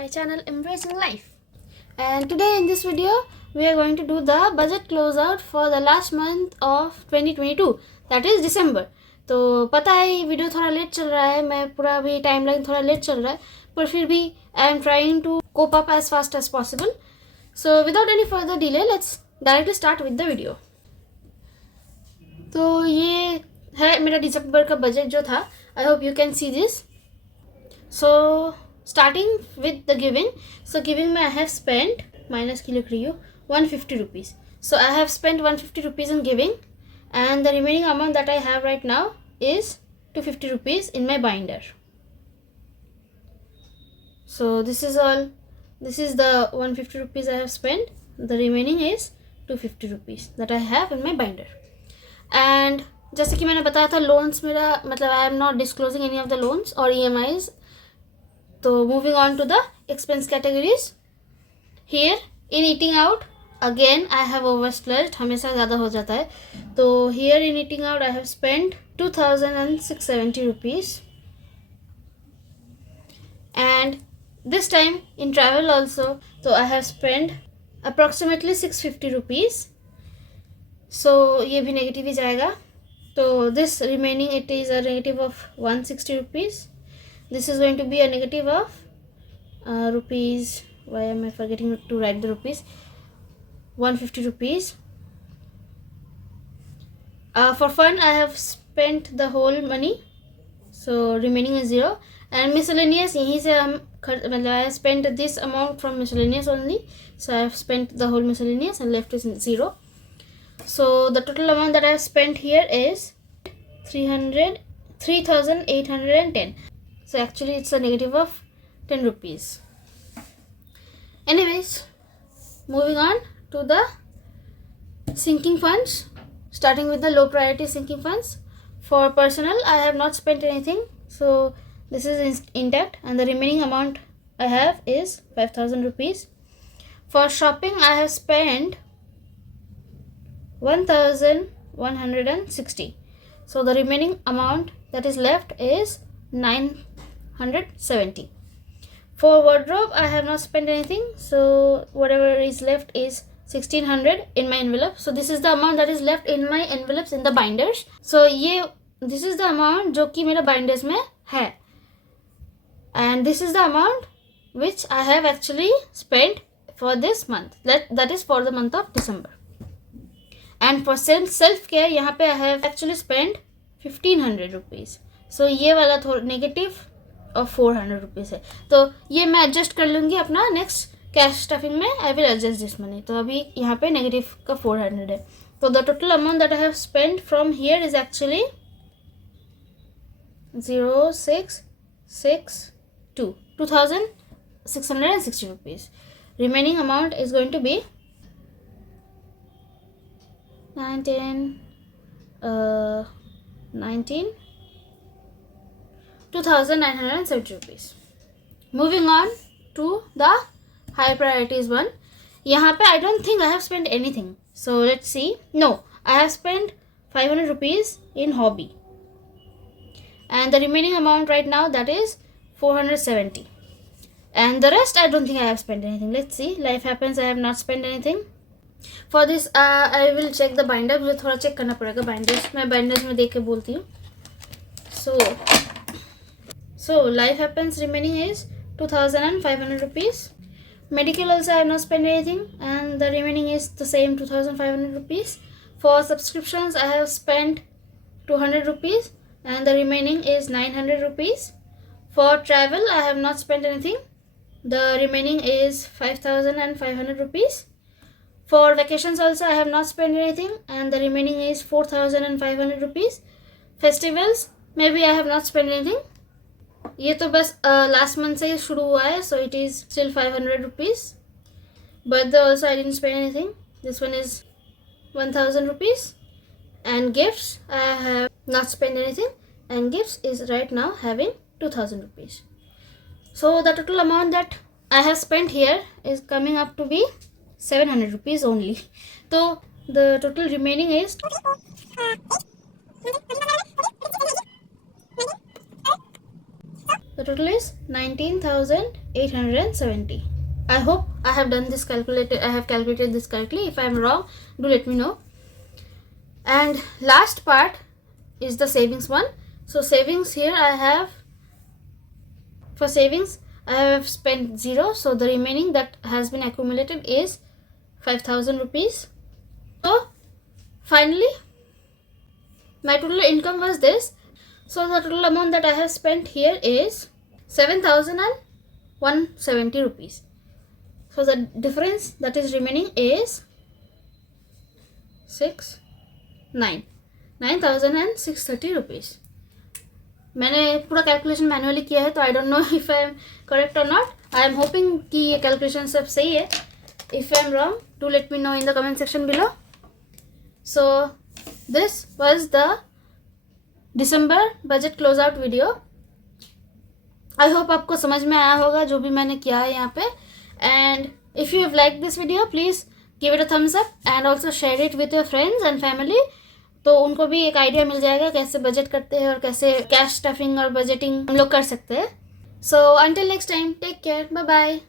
my channel Embracing Life. And today in this video we are going to do the budget closeout for the last month of 2022, that is December. तो पता है video थोड़ा late चल रहा है, मैं पूरा भी टाइमलाइन थोड़ा लेट चल रहा है, पर फिर भी I am trying to cope up as fast as possible. So without any further delay let's directly start with the video. तो ये है मेरा दिसंबर का बजट जो था. I hope you can see this. So starting with the giving. So giving में I have spent minus की लिख रही हूँ 150 rupees. So I have spent 150 rupees in giving, and the remaining amount that I have right now is 250 rupees in my binder. So this is all. This is the 150 rupees I have spent. The remaining is 250 rupees that I have in my binder. And जैसे कि मैंने बताया था loans मेरा मतलब I am not disclosing any of the loans or EMIs. तो moving on to the expense categories. Here in eating out again I have over splurged, हमेशा ज़्यादा हो जाता है. तो here in eating out I have spend 2670 rupees. And this time in travel also तो I have spend approximately 650 rupees. So ये भी negative ही जाएगा. तो this remaining it is a negative of 160 rupees. This is going to be a negative of rupees. Why am I forgetting to write the rupees? 150 rupees. For fun, I have spent the whole money, so remaining is 0. And miscellaneous, यहीं से हम मतलब I have spent this amount from miscellaneous only, so I have spent the whole miscellaneous and left is 0. So the total amount that I have spent here is 3,810. So actually it's a negative of 10 rupees. Anyways, moving on to the sinking funds. Starting with the low priority sinking funds. For personal, I have not spent anything. So this is intact, and the remaining amount I have is 5,000 rupees. For shopping, I have spent 1,160. So the remaining amount that is left is 970. For wardrobe, I have not spent anything, so whatever is left is 1600 in my envelope. So this is the amount that is left in my envelopes in the binders. So this is the amount जो कि मेरा binders में है, and this is the amount which I have actually spent for this month. That is for the month of December. And for self care, यहाँ पे I have actually spent 1500 rupees. So ये वाला थोड़ा negative और 400 rupees है. तो ये मैं एडजस्ट कर लूँगी अपना नेक्स्ट कैश स्टफिंग में. I will adjust this money. तो अभी यहाँ पे नेगेटिव का 400 है. तो the total amount that I have spend from here is actually 2660 rupees. Remaining amount is going to be 2,970 rupees. Moving on to the high priorities one. यहाँ पे I don't think I have spent anything. So let's see. No, I have spent 500 rupees in hobby. And the remaining amount right now, that is 470. And the rest I don't think I have spent anything. Let's see. Life happens. I have not spent anything. For this I will check the binder. मुझे थोड़ा check करना पड़ेगा binders. मैं binders में देख के बोलती हूँ. So life happens remaining is 2,500 rupees. Medical also I have not spent anything, and the remaining is the same 2,500 rupees. For subscriptions I have spent 200 rupees, and the remaining is 900 rupees. For travel I have not spent anything. The remaining is 5,500 rupees. For vacations also I have not spent anything, and the remaining is 4,500 rupees. Festivals maybe I have not spent anything. ये तो बस last month से ही शुरू हुआ है, so it is still 500 rupees. Birthday also I didn't spend anything. This one is 1,000 rupees. And gifts I have not spend anything, and gifts is right now having 2,000 rupees. So the total amount that I have spent here is coming up to be 700 rupees only. तो the total remaining is The total is 19,870. I hope I have done this calculated. I have calculated this correctly. If I am wrong, do let me know. And last part is the savings one. So savings here I have, for savings I have spent 0. So the remaining that has been accumulated is 5,000 rupees. So finally my total income was this. So the total amount that I have spent here is 7,170 rupees. So the difference that is remaining is 9,630 rupees. मैंने पूरा calculation manually किया है, तो I don't know if I am correct और not. I am hoping कि ये calculation सब सही है. If I am wrong, do let me know in the comment section below. So this was the December budget close out video. I hope आपको समझ में आया होगा जो भी मैंने किया है यहाँ पे. And if you have like this video, please give it a thumbs up and also share it with your friends and family. तो उनको भी एक आइडिया मिल जाएगा कैसे बजट करते हैं और कैसे कैश स्टफिंग और बजटिंग हम लोग कर सकते हैं. So until next time, take care, bye bye.